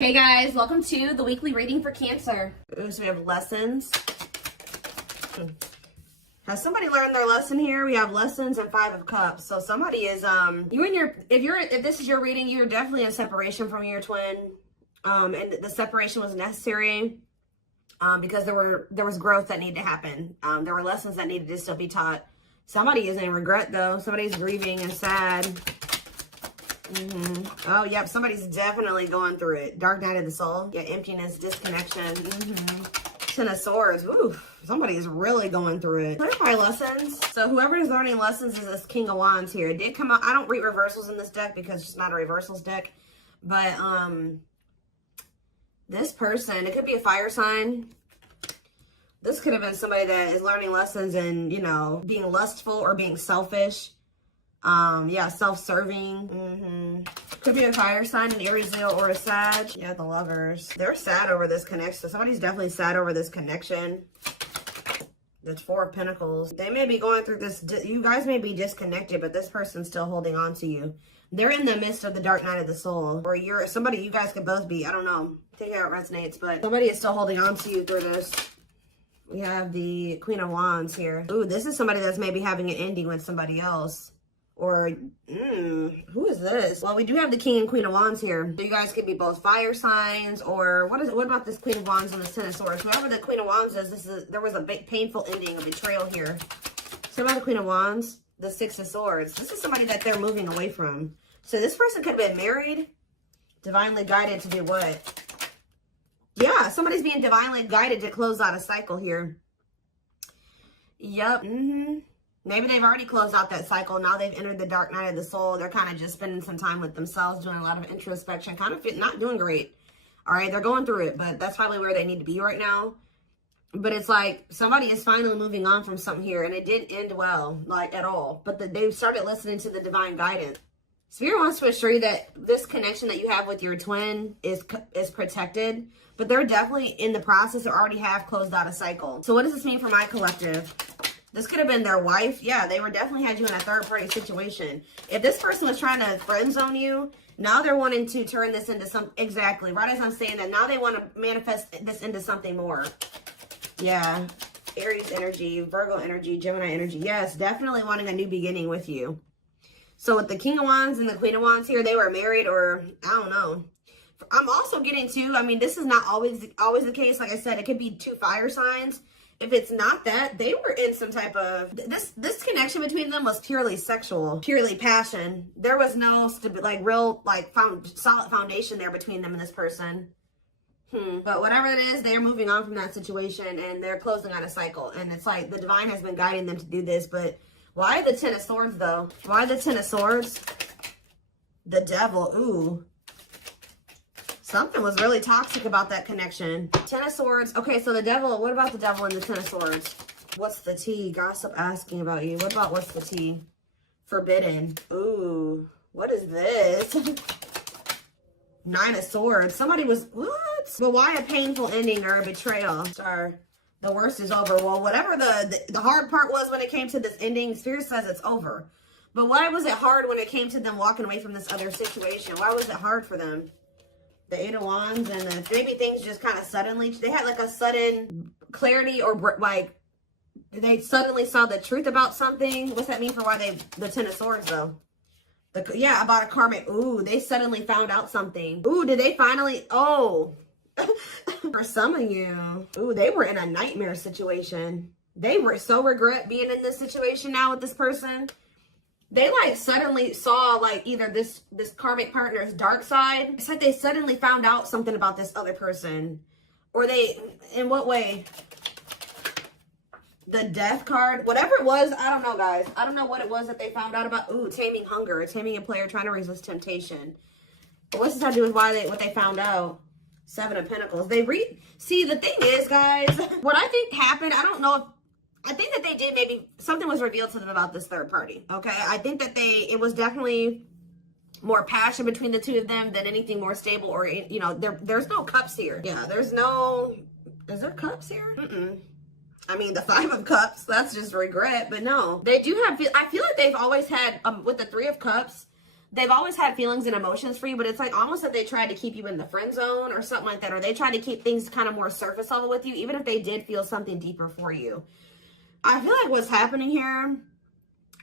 Hey guys, welcome to the weekly reading for Cancer. Ooh, so we have lessons. Has somebody learned their lesson here? We have lessons and 5 of Cups. So somebody is if this is your reading, you're definitely in separation from your twin. And the separation was necessary because there was growth that needed to happen. There were lessons that needed to still be taught. Somebody is in regret though. Somebody's grieving and sad. Oh, yep. Somebody's definitely going through it. Dark night of the soul. Yeah, emptiness, disconnection. Ten of Swords. Ooh, somebody is really going through it. Clarify lessons. So whoever is learning lessons is this King of Wands here. It did come out. I don't read reversals in this deck because it's not a reversals deck. But this person, it could be a fire sign. This could have been somebody that is learning lessons and, you know, being lustful or being selfish. Yeah, self-serving. Could be a fire sign, an Aries, Leo, or a Sag. Yeah, the Lovers. They're sad over this connection. Somebody's definitely sad over this connection. The 4 of Pentacles. They may be going through this. You guys may be disconnected, but this person's still holding on to you. They're in the midst of the dark night of the soul. Or you're somebody, you guys could both be. I don't know. Take it how it resonates, but somebody is still holding on to you through this. We have the Queen of Wands here. Ooh, this is somebody that's maybe having an ending with somebody else. Or, who is this? Well, we do have the King and Queen of Wands here. So you guys could be both fire signs, or what about this Queen of Wands and the Ten of Swords? Whoever the Queen of Wands is, there was a big painful ending, a betrayal here. So about the Queen of Wands, the 6 of Swords. This is somebody that they're moving away from. So this person could have been married, divinely guided to do what? Yeah, somebody's being divinely guided to close out a cycle here. Yep. Maybe they've already closed out that cycle. Now they've entered the dark night of the soul. They're kind of just spending some time with themselves, doing a lot of introspection, kind of not doing great. All right, they're going through it, but that's probably where they need to be right now. But it's like somebody is finally moving on from something here, and it didn't end well, like at all. But they started listening to the divine guidance. Spirit wants to assure you that this connection that you have with your twin is protected, but they're definitely in the process or already have closed out a cycle. So what does this mean for my collective? This could have been their wife. Yeah, they were definitely had you in a third-party situation. If this person was trying to friend zone you, now they're wanting to turn this into some... Exactly. Right as I'm saying that, now they want to manifest this into something more. Yeah. Aries energy, Virgo energy, Gemini energy. Yes, definitely wanting a new beginning with you. So with the King of Wands and the Queen of Wands here, they were married or... I don't know. I'm also getting to... I mean, this is not always the case. Like I said, it could be 2 fire signs. If it's not that, they were in some type of... This connection between them was purely sexual, purely passion. There was no real solid foundation there between them and this person. But whatever it is, they're moving on from that situation and they're closing out a cycle. And it's like the divine has been guiding them to do this. But why the 10 of Swords though? Why the 10 of Swords? The Devil. Ooh. Something was really toxic about that connection. 10 of Swords. Okay, so the Devil. What about the Devil and the 10 of Swords? What's the tea? Gossip asking about you. What about what's the tea? Forbidden. Ooh. What is this? 9 of Swords. Somebody was... What? But why a painful ending or a betrayal? Sorry. The worst is over. Well, whatever the hard part was when it came to this ending, Spirit says it's over. But why was it hard when it came to them walking away from this other situation? Why was it hard for them? The 8 of Wands and maybe things just kind of suddenly, they had like a sudden clarity or like they suddenly saw the truth about something. What's that mean for why the 10 of Swords though? Yeah, about a karmic. Ooh, they suddenly found out something. Ooh, did they finally? Oh, for some of you. Ooh, they were in a nightmare situation. They were so regret being in this situation now with this person. They like suddenly saw like either this karmic partner's dark side. It's like they suddenly found out something about this other person. Or they, in what way? The Death card, whatever it was, I don't know guys. I don't know what it was that they found out about. Ooh, taming hunger, taming a player trying to resist temptation. But what's this have to do with what they found out? 7 of Pentacles. See, the thing is guys, what I think happened, I don't know if, I think that they did maybe, something was revealed to them about this third party, okay? I think that it was definitely more passion between the two of them than anything more stable or, you know, there's no cups here. Yeah, there's no, is there cups here? I mean, the 5 of Cups, that's just regret, but no. They do have, I feel like they've always had, with the 3 of Cups, they've always had feelings and emotions for you, but it's like almost that they tried to keep you in the friend zone or something like that, or they tried to keep things kind of more surface level with you, even if they did feel something deeper for you. I feel like what's happening here,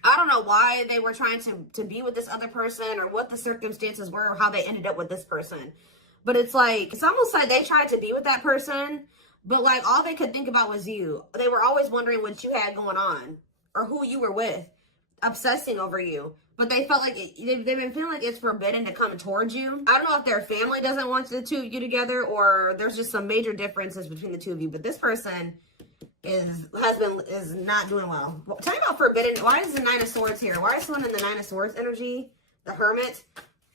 I don't know why they were trying to be with this other person or what the circumstances were or how they ended up with this person. But it's like, it's almost like they tried to be with that person, but like all they could think about was you. They were always wondering what you had going on or who you were with, obsessing over you. But they felt like they've been feeling like it's forbidden to come towards you. I don't know if their family doesn't want the two of you together or there's just some major differences between the two of you. But this person is not doing well. Tell me about forbidden. Why is the Nine of Swords here? Why is someone in the Nine of Swords energy? The Hermit.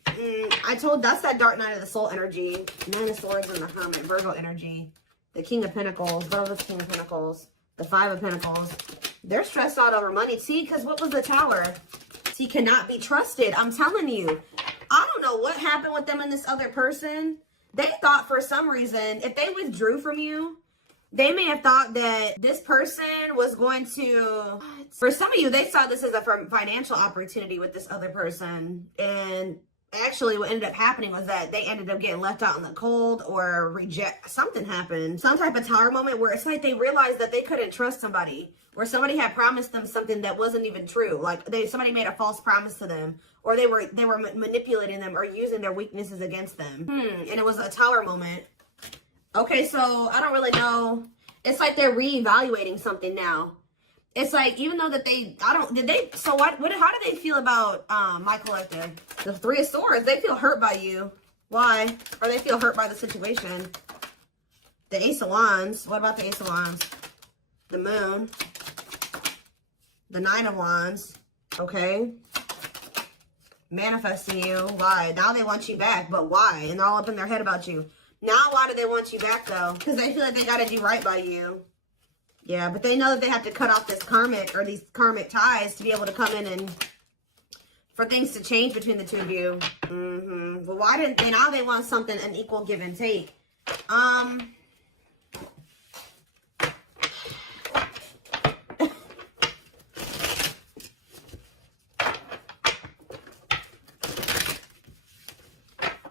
That's that dark night of the soul energy. Nine of Swords and the Hermit, Virgo energy. The King of Pentacles. What was the King of Pentacles? The Five of Pentacles. They're stressed out over money. See, because what was the Tower? See, cannot be trusted. I'm telling you. I don't know what happened with them and this other person. They thought for some reason, if they withdrew from you, they may have thought that this person was going to, for some of you, they saw this as a financial opportunity with this other person. And actually what ended up happening was that they ended up getting left out in the cold or something happened. Some type of Tower moment where it's like they realized that they couldn't trust somebody. Where somebody had promised them something that wasn't even true. Like somebody made a false promise to them. Or they were manipulating them or using their weaknesses against them. And it was a Tower moment. Okay, so I don't really know. It's like they're reevaluating something now. It's like, even though that how do they feel about my collective? The Three of Swords, they feel hurt by you. Why? Or they feel hurt by the situation. The Ace of Wands, what about the Ace of Wands? The Moon. The Nine of Wands, okay? Manifesting you, why? Now they want you back, but why? And they're all up in their head about you. Now, why do they want you back, though? Because they feel like they got to do right by you. Yeah, but they know that they have to cut off this karmic or these karmic ties to be able to come in and for things to change between the two of you. But why didn't they? Now they want something, an equal give and take.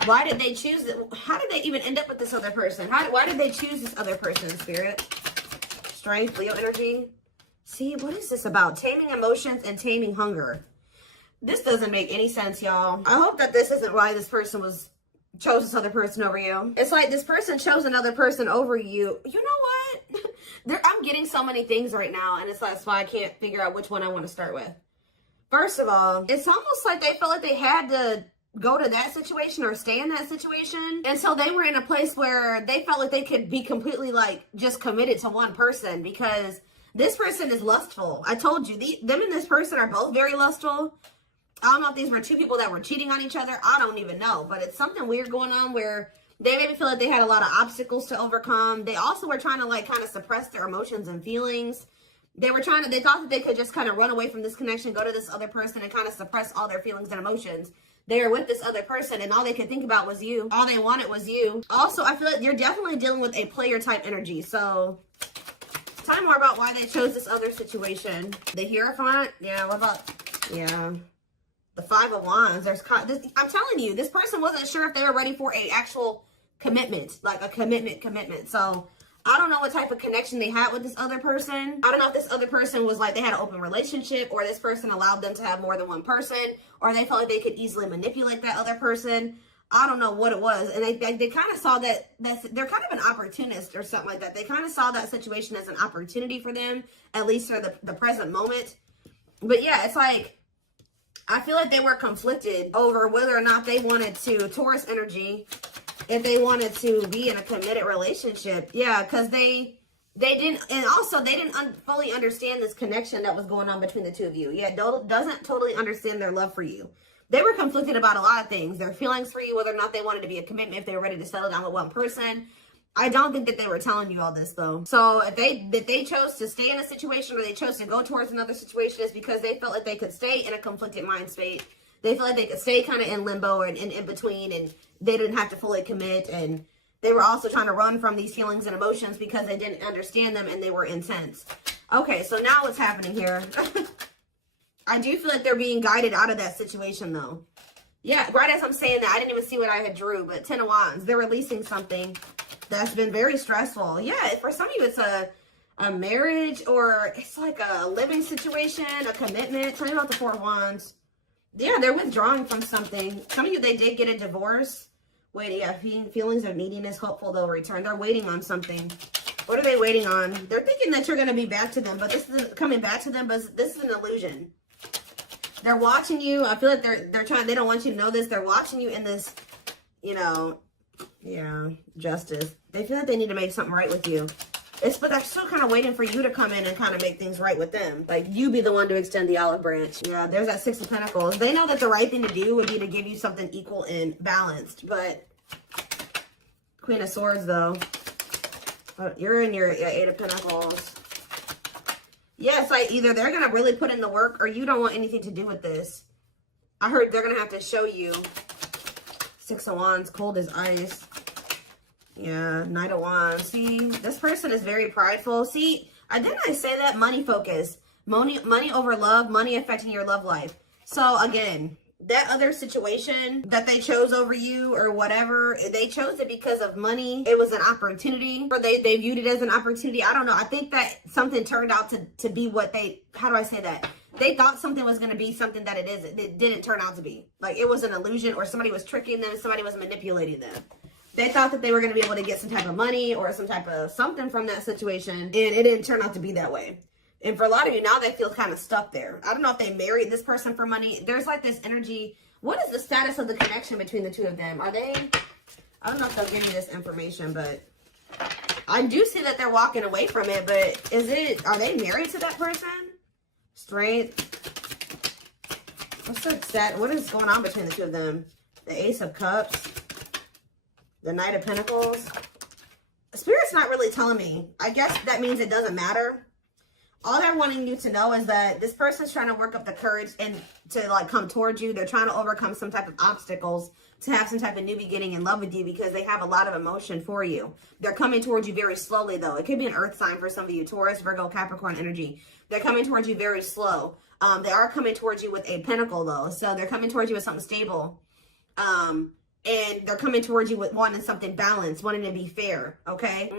Why did they choose it? How did they even end up with this other person? Why did they choose this other person, Spirit? Strength, Leo energy. See, what is this about? Taming emotions and taming hunger. This doesn't make any sense, y'all. I hope that this isn't why this person chose this other person over you. It's like this person chose another person over you. You know what? I'm getting so many things right now, and that's why I can't figure out which one I want to start with. First of all, it's almost like they felt like they had to go to that situation or stay in that situation. And so they were in a place where they felt like they could be completely like just committed to one person because this person is lustful. I told you, them and this person are both very lustful. I don't know if these were two people that were cheating on each other. I don't even know. But it's something weird going on where they made me feel like they had a lot of obstacles to overcome. They also were trying to like kind of suppress their emotions and feelings. They thought that they could just kind of run away from this connection, go to this other person and kind of suppress all their feelings and emotions. They were with this other person and all they could think about was you. All they wanted was you. Also, I feel like you're definitely dealing with a player type energy. So tell me more about why they chose this other situation. The Hierophant? Yeah, what about, yeah. The Five of Wands. I'm telling you, this person wasn't sure if they were ready for a actual commitment. Like a commitment. So I don't know what type of connection they had with this other person. I don't know if this other person was like they had an open relationship or this person allowed them to have more than one person or they felt like they could easily manipulate that other person. I don't know what it was. And they kind of saw that they're kind of an opportunist or something like that. They kind of saw that situation as an opportunity for them, at least for the present moment. But yeah, it's like, I feel like they were conflicted over whether or not they wanted to, Taurus energy, if they wanted to be in a committed relationship. Yeah, because they didn't, and also they didn't fully understand this connection that was going on between the two of you. Yeah, doesn't totally understand their love for you. They were conflicted about a lot of things. Their feelings for you, whether or not they wanted to be a commitment, if they were ready to settle down with one person. I don't think that they were telling you all this though. So if they chose to stay in a situation or they chose to go towards another situation, it's because they felt like they could stay in a conflicted mind state. They felt like they could stay kind of in limbo and in between, and they didn't have to fully commit. And they were also trying to run from these feelings and emotions because they didn't understand them and they were intense. Okay, so now what's happening here? I do feel like they're being guided out of that situation though. Yeah, right as I'm saying that, I didn't even see what I had drew, but 10 of Wands. They're releasing something that's been very stressful. Yeah, for some of you, it's a marriage, or it's like a living situation, a commitment. Tell me about the 4 of Wands. Yeah, they're withdrawing from something. Some of you, they did get a divorce. Wait, yeah, feelings of neediness, hopeful they'll return. They're waiting on something. What are they waiting on? They're thinking that you're going to be back to them, but this isn't coming back to them, but this is an illusion. They're watching you. I feel like they're trying, they don't want you to know this. They're watching you in this, you know, yeah, justice. They feel like they need to make something right with you. But they're still kind of waiting for you to come in and kind of make things right with them. Like, you be the one to extend the olive branch. Yeah, there's that 6 of Pentacles. They know that the right thing to do would be to give you something equal and balanced. But Queen of Swords, though. You're in your 8 of Pentacles. Yeah, it's like either they're going to really put in the work or you don't want anything to do with this. I heard they're going to have to show you. 6 of Wands, cold as ice. Yeah, Knight of Wands. See, this person is very prideful. See, didn't I say that? Money focus. Money over love. Money affecting your love life. So, again, that other situation that they chose over you or whatever, they chose it because of money. It was an opportunity. Or they viewed it as an opportunity. I don't know. I think that something turned out to be what they... How do I say that? They thought something was going to be something that it isn't. It didn't turn out to be. Like, it was an illusion, or somebody was tricking them. Somebody was manipulating them. They thought that they were going to be able to get some type of money or some type of something from that situation, and it didn't turn out to be that way. And for a lot of you, now they feel kind of stuck there. I don't know if they married this person for money. There's like this energy. What is the status of the connection between the two of them? Are they... I don't know if they'll give you this information, but I do see that they're walking away from it, but are they married to that person? Strength. What is going on between the two of them? The Ace of Cups. The Knight of Pentacles. Spirit's not really telling me. I guess that means it doesn't matter. All they're wanting you to know is that this person's trying to work up the courage and to like come towards you. They're trying to overcome some type of obstacles to have some type of new beginning in love with you because they have a lot of emotion for you. They're coming towards you very slowly though. It could be an earth sign for some of you. Taurus, Virgo, Capricorn energy. They're coming towards you very slow. They are coming towards you with a pentacle though. So they're coming towards you with something stable. And they're coming towards you with wanting something balanced, wanting to be fair, okay?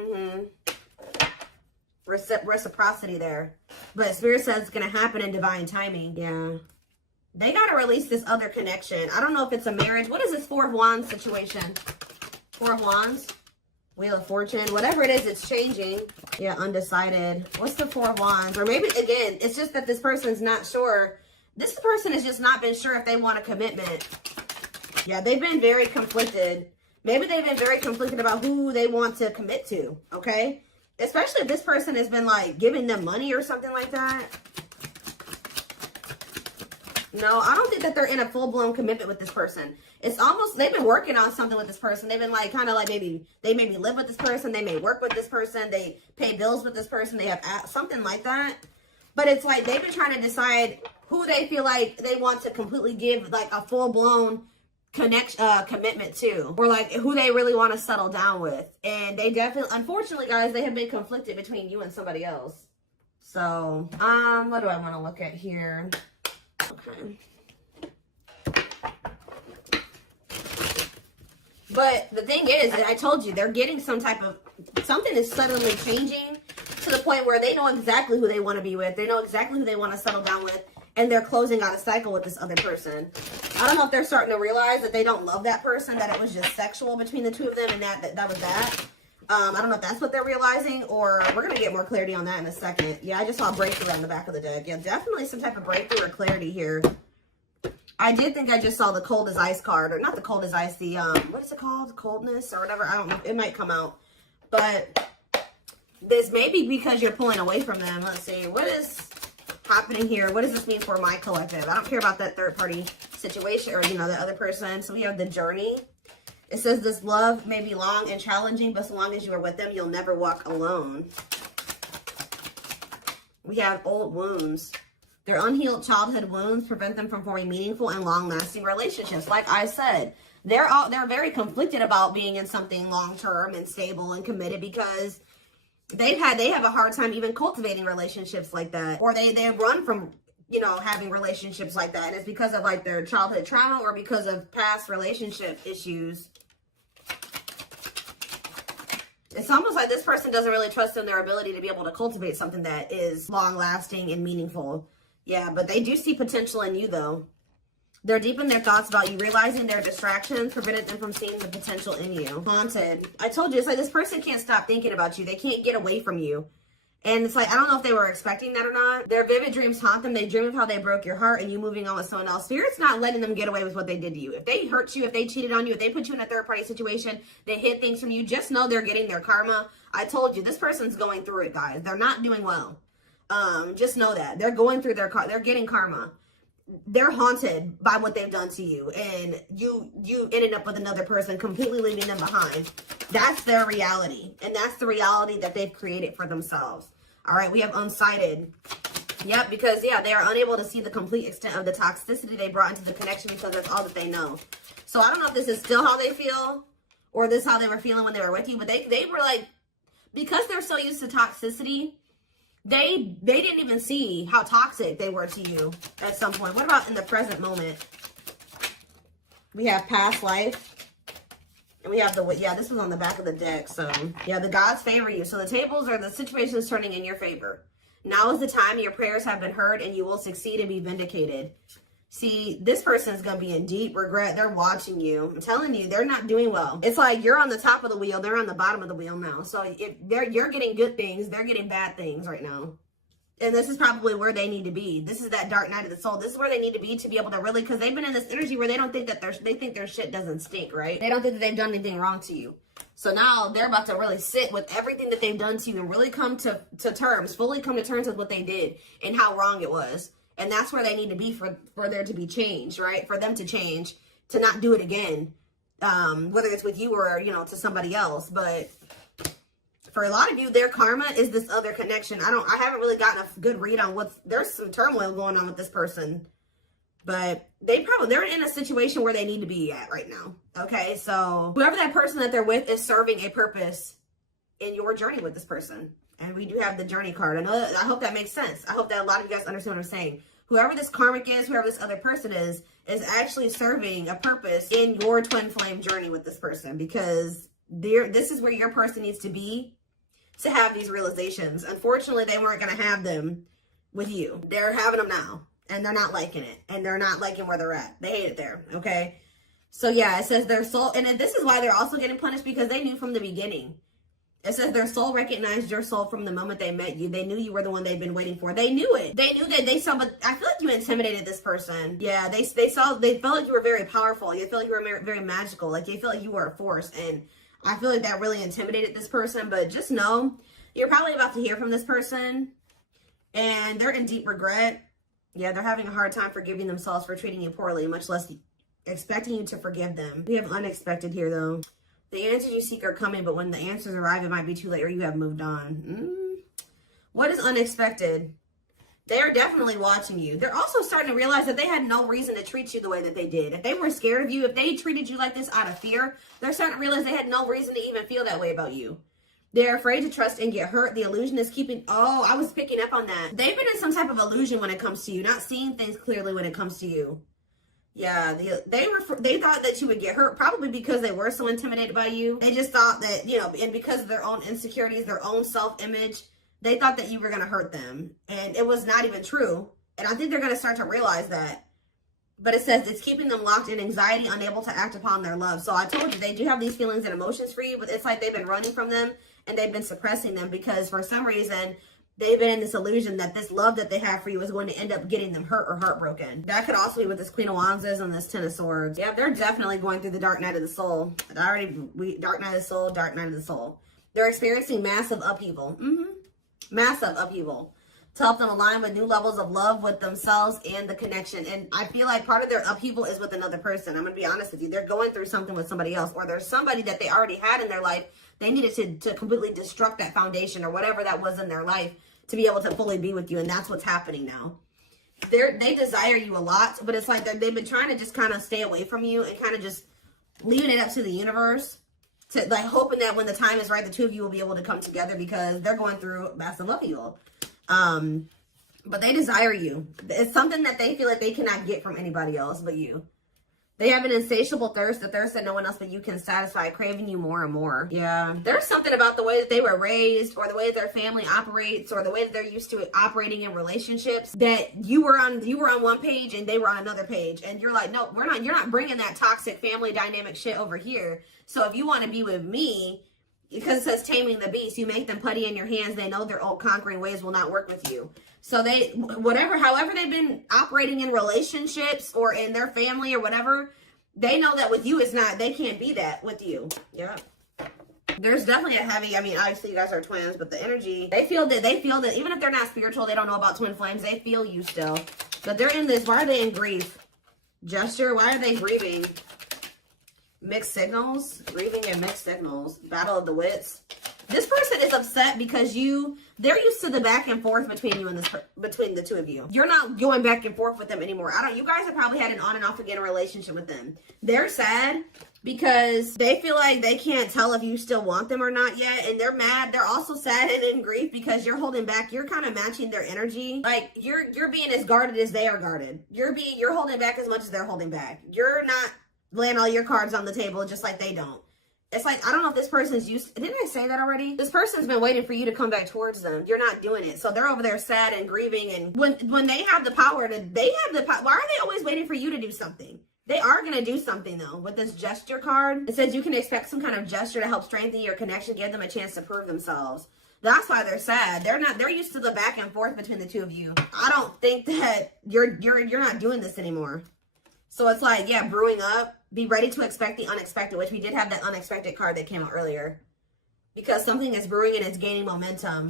Reciprocity there. But Spirit says it's going to happen in divine timing. Yeah. They got to release this other connection. I don't know if it's a marriage. What is this 4 of Wands situation? 4 of Wands? Wheel of Fortune. Whatever it is, it's changing. Yeah, undecided. What's the 4 of Wands? Or maybe, again, it's just that this person's not sure. This person has just not been sure if they want a commitment. Yeah, they've been very conflicted. Maybe they've been very conflicted about who they want to commit to, okay? Especially if this person has been, like, giving them money or something like that. No, I don't think that they're in a full-blown commitment with this person. It's almost, they've been working on something with this person. They've been, like, kind of like maybe live with this person. They may work with this person. They pay bills with this person. They have something like that. But it's like they've been trying to decide who they feel like they want to completely give, like, a full-blown commitment to, or like who they really want to settle down with. And they definitely, unfortunately guys, they have been conflicted between you and somebody else. So what do I want to look at here? Okay, but the thing is, I told you, they're getting some type of, something is suddenly changing to the point where they know exactly who they want to be with. They know exactly who they want to settle down with. And they're closing out a cycle with this other person. I don't know if they're starting to realize that they don't love that person, that it was just sexual between the two of them, and that was that. I don't know if that's what they're realizing, or we're going to get more clarity on that in a second. Yeah, I just saw a breakthrough on the back of the deck. Yeah, definitely some type of breakthrough or clarity here. I did think I just saw the cold as ice card, or not the cold as ice, the, what is it called? Coldness or whatever. I don't know. It might come out. But this may be because you're pulling away from them. Let's see. What is happening here? What does this mean for my collective? I don't care about that third party situation or, you know, the other person. So we have the journey. It says this love may be long and challenging, but so long as you are with them, you'll never walk alone. We have old wounds. Their unhealed childhood wounds prevent them from forming meaningful and long-lasting relationships. Like I said, they're very conflicted about being in something long-term and stable and committed because they have a hard time even cultivating relationships like that, or they run from you know, having relationships like that. And it's because of like their childhood trauma or because of past relationship issues. It's almost like this person doesn't really trust in their ability to be able to cultivate something that is long lasting and meaningful. Yeah, but they do see potential in you though. They're deep in their thoughts about you, realizing their distractions prevented them from seeing the potential in you. Haunted. I told you, it's like this person can't stop thinking about you. They can't get away from you. And it's like, I don't know if they were expecting that or not. Their vivid dreams haunt them. They dream of how they broke your heart and you moving on with someone else. Spirit's not letting them get away with what they did to you. If they hurt you, if they cheated on you, if they put you in a third-party situation, they hid things from you, just know they're getting their karma. I told you, this person's going through it, guys. They're not doing well. Just know that. They're going through they're getting karma. They're haunted by what they've done to you, and you ended up with another person, completely leaving them behind. That's their reality, and that's the reality that they've created for themselves. All right, we have unsighted. Yep, because yeah, they are unable to see the complete extent of the toxicity they brought into the connection because that's all that they know. So I don't know if this is still how they feel, or this how they were feeling when they were with you, but they were like, because they're so used to toxicity, they didn't even see how toxic they were to you at some point. What about in the present moment? We have past life. And we have this was on the back of the deck. So, yeah, the gods favor you. So the situation is turning in your favor. Now is the time your prayers have been heard and you will succeed and be vindicated. See, this person is going to be in deep regret. They're watching you. I'm telling you, they're not doing well. It's like you're on the top of the wheel. They're on the bottom of the wheel now. So if you're getting good things, they're getting bad things right now. And this is probably where they need to be. This is that dark night of the soul. This is where they need to be to be able to really, because they've been in this energy where they don't think that they think their shit doesn't stink, right? They don't think that they've done anything wrong to you. So now they're about to really sit with everything that they've done to you and really come to terms, fully come to terms with what they did and how wrong it was. And that's where they need to be for there to be change, right? For them to change, to not do it again, whether it's with you or, you know, to somebody else. But for a lot of you, their karma is this other connection. I haven't really gotten a good read on there's some turmoil going on with this person. But they're in a situation where they need to be at right now. Okay, so whoever that person that they're with is serving a purpose in your journey with this person. And we do have the journey card. I hope that makes sense. I hope that a lot of you guys understand what I'm saying. Whoever this karmic is, whoever this other person is actually serving a purpose in your twin flame journey with this person. Because this is where your person needs to be to have these realizations. Unfortunately, they weren't going to have them with you. They're having them now. And they're not liking it. And they're not liking where they're at. They hate it there. Okay? So yeah, it says their soul. And this is why they're also getting punished, because they knew from the beginning. It says their soul recognized your soul from the moment they met you. They knew you were the one they've been waiting for. They knew it. They knew that they saw, but I feel like you intimidated this person. Yeah, they felt like you were very powerful. They felt like you were very magical. Like they felt like you were a force. And I feel like that really intimidated this person. But just know, you're probably about to hear from this person. And they're in deep regret. Yeah, they're having a hard time forgiving themselves for treating you poorly, much less expecting you to forgive them. We have unexpected here, though. The answers you seek are coming, but when the answers arrive, it might be too late or you have moved on. What is unexpected? They are definitely watching you. They're also starting to realize that they had no reason to treat you the way that they did. If they were scared of you, if they treated you like this out of fear, they're starting to realize they had no reason to even feel that way about you. They're afraid to trust and get hurt. The illusion is keeping... Oh, I was picking up on that. They've been in some type of illusion when it comes to you, not seeing things clearly when it comes to you. Yeah, they thought that you would get hurt, probably because they were so intimidated by you. They just thought that, you know, and because of their own insecurities, their own self-image, they thought that you were going to hurt them. And it was not even true. And I think they're going to start to realize that. But it says it's keeping them locked in anxiety, unable to act upon their love. So I told you, they do have these feelings and emotions for you, but it's like they've been running from them and they've been suppressing them because for some reason, they've been in this illusion that this love that they have for you is going to end up getting them hurt or heartbroken. That could also be with this Queen of Wands and this Ten of Swords. Yeah, they're definitely going through the dark night of the soul. Dark night of the soul, dark night of the soul. They're experiencing massive upheaval. Massive upheaval. To help them align with new levels of love with themselves and the connection. And I feel like part of their upheaval is with another person. I'm going to be honest with you. They're going through something with somebody else, or there's somebody that they already had in their life. They needed to completely destruct that foundation or whatever that was in their life to be able to fully be with you. And that's what's happening now. They desire you a lot, but it's like they've been trying to just kind of stay away from you and kind of just leaving it up to the universe, to like hoping that when the time is right, the two of you will be able to come together because they're going through massive upheaval. But they desire you. It's something that they feel like they cannot get from anybody else but you. They have an insatiable thirst, a thirst that no one else but you can satisfy, craving you more and more. Yeah. There's something about the way that they were raised, or the way that their family operates, or the way that they're used to operating in relationships, that you were on one page and they were on another page. And you're like, no, you're not bringing that toxic family dynamic shit over here. So if you want to be with me, because it says taming the beast, you make them putty in your hands. They know their old conquering ways will not work with you. So however they've been operating in relationships or in their family or whatever, they know that with you they can't be that with you. Yeah. There's definitely a heavy, I mean, obviously you guys are twins, but the energy, they feel that even if they're not spiritual, they don't know about twin flames, they feel you still. But they're in this, why are they in grief? Gesture, why are they grieving? Mixed signals, grieving and mixed signals, battle of the wits. This person is upset because they're used to the back and forth between you and between the two of you. You're not going back and forth with them anymore. You guys have probably had an on and off again relationship with them. They're sad because they feel like they can't tell if you still want them or not yet. And they're mad. They're also sad and in grief because you're holding back. You're kind of matching their energy. Like you're being as guarded as they are guarded. You're holding back as much as they're holding back. You're not laying all your cards on the table just like they don't. It's like, I don't know if this person's didn't I say that already? This person's been waiting for you to come back towards them. You're not doing it. So they're over there sad and grieving. And when they have the power why are they always waiting for you to do something? They are going to do something though. With this gesture card, it says you can expect some kind of gesture to help strengthen your connection, give them a chance to prove themselves. That's why they're sad. They're used to the back and forth between the two of you. I don't think that you're not doing this anymore. So it's like, yeah, brewing up. Be ready to expect the unexpected, which we did have that unexpected card that came out earlier. Because something is brewing and it's gaining momentum.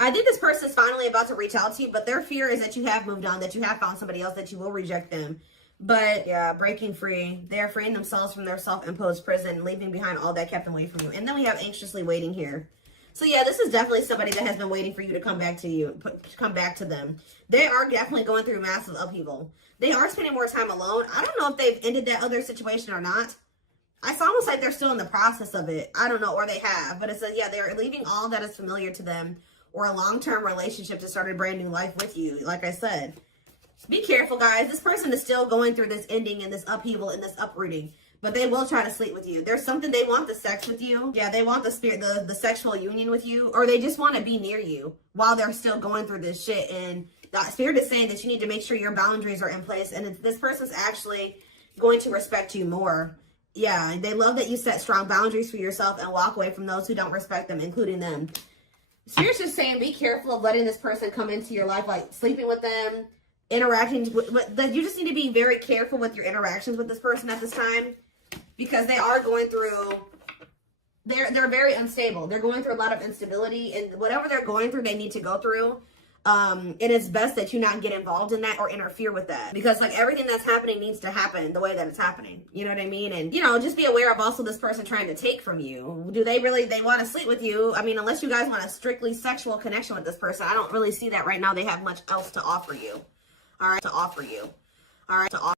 I think this person is finally about to reach out to you, but their fear is that you have moved on, that you have found somebody else, that you will reject them. But yeah, breaking free. They're freeing themselves from their self-imposed prison, leaving behind all that kept them away from you. And then we have anxiously waiting here. So yeah, this is definitely somebody that has been waiting for you to come back to them. They are definitely going through massive upheaval. They are spending more time alone. I don't know if they've ended that other situation or not. It's almost like they're still in the process of it. I don't know, or they have. But it says, yeah, they're leaving all that is familiar to them or a long-term relationship to start a brand new life with you, like I said. Be careful, guys. This person is still going through this ending and this upheaval and this uprooting. But they will try to sleep with you. There's something, they want the sex with you. Yeah, they want the sexual union with you. Or they just want to be near you while they're still going through this shit. And the spirit is saying that you need to make sure your boundaries are in place. And this person's actually going to respect you more. Yeah, they love that you set strong boundaries for yourself and walk away from those who don't respect them, including them. Spirit's just saying, be careful of letting this person come into your life, like sleeping with them, interacting with you just need to be very careful with your interactions with this person at this time. Because they are going through, they're very unstable. They're going through a lot of instability, and whatever they're going through, they need to go through. And it's best that you not get involved in that or interfere with that. Because like everything that's happening needs to happen the way that it's happening. You know what I mean? And just be aware of also this person trying to take from you. Do they want to sleep with you? I mean, unless you guys want a strictly sexual connection with this person, I don't really see that right now. They have much else to offer you. All right, to offer you. All right, to offer